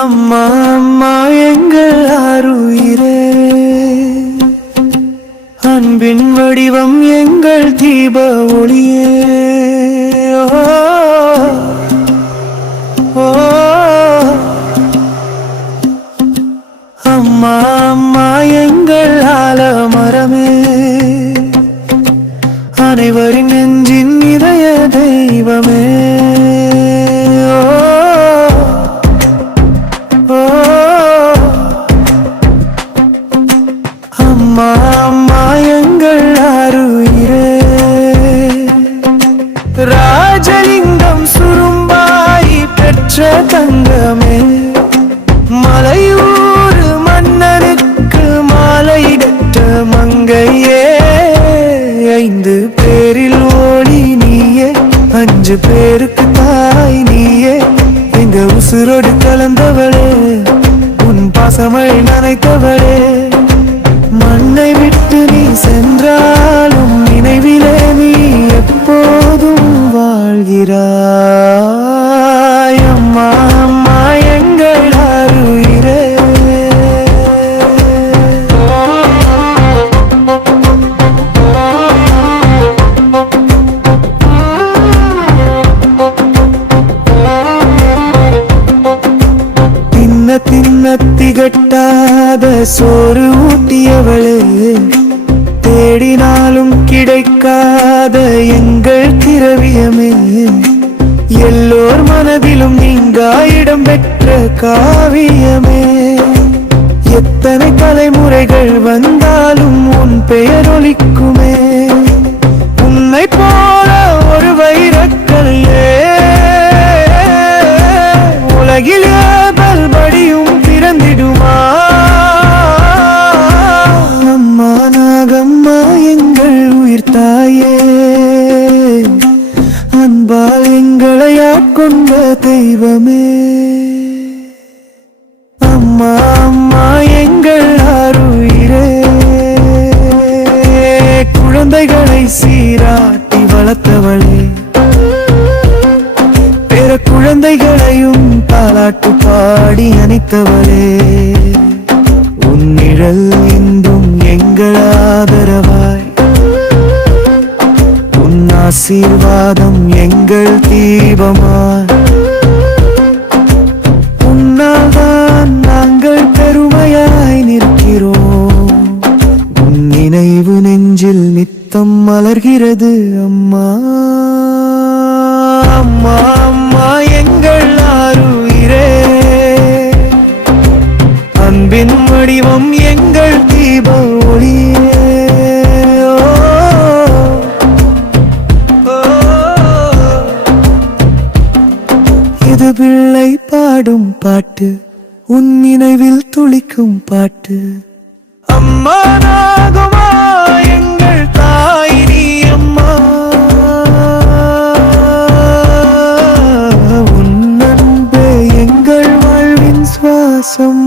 அம்மா அம்மா எங்கள் ஆருயிரே, அன்பின் வடிவம் எங்கள் தீப ஒளியே. அம்மா அம்மா எங்கள் ஆலமரமே, அனைவரின் நெஞ்சின் இதய தெய்வமே. அம்மா அம்மா எங்கள் ஆருயிரே, ராஜலிங்கம் சுரும்பாய் பெற்ற தங்கமே, மலையூர் மன்னனுக்கு மாலையிட்ட மங்கையே. 5 பேரில் ஓடி நீயே, 5 பேருக்கு தாய் நீயே. எங்க உசுரோடு கலந்தவளே, உன் பாசமழை நனைத்தவளே. மண்ணை விட்டு நீ சென்றாலும் நினைவிலே நீ எப்போதும் வாழ்கிறாய். அம்மா அம்மா எங்கள் ஆருயிரே. தின்ன திகட்டாத சோறு ஊட்டியவளே, தேடினாலும் கிடைக்காத எங்கள் திரவியமே. எல்லோர் மனதிலும் நீங்கா இடம் பெற்ற காவியமே. எத்தனை தலைமுறைகள் வந்தாலும் உன் பெயர் ஒலிக்குமே. உன்னை போல ஒரு வைரக்கல்லே உலகில் பல்படியும் பிறந்திடுமா. அம்மா நாகம்மா எங்கள் உயிர் தாயே, அன்பால் எங்களை ஆட்கொண்ட தெய்வமே. அம்மா அம்மா எங்கள் ஆருயிரே, குழந்தைகளை சீராட்டி வளர்த்தவளே, பிற குழந்தைகளையும் தாலாட்டு பாடி அணைத்தவளே. உன் நிழல் என்றும் எங்கள் ஆதரவாய், உன் ஆசீர்வாதம் எங்கள் தீபமாய். உன்னால்தான் நாங்கள் பெருமையாய் நிற்கிறோம், உன் நினைவு நெஞ்சில் நித்தம் மலர்கிறது. அம்மா அம்மா அம்மா எங்கள் ஆருயிரே, அன்பின் வடிவம் எங்கள் தீப ஒளியே. இது பிள்ளை பாடும் பாட்டு, உன் நினைவில் துளிக்கும் பாட்டு. அம்மா நாகுமா எங்கள் தாய் நீ அம்மா, உன் அன்பே எங்கள் வாழ்வின் சுவாசம்.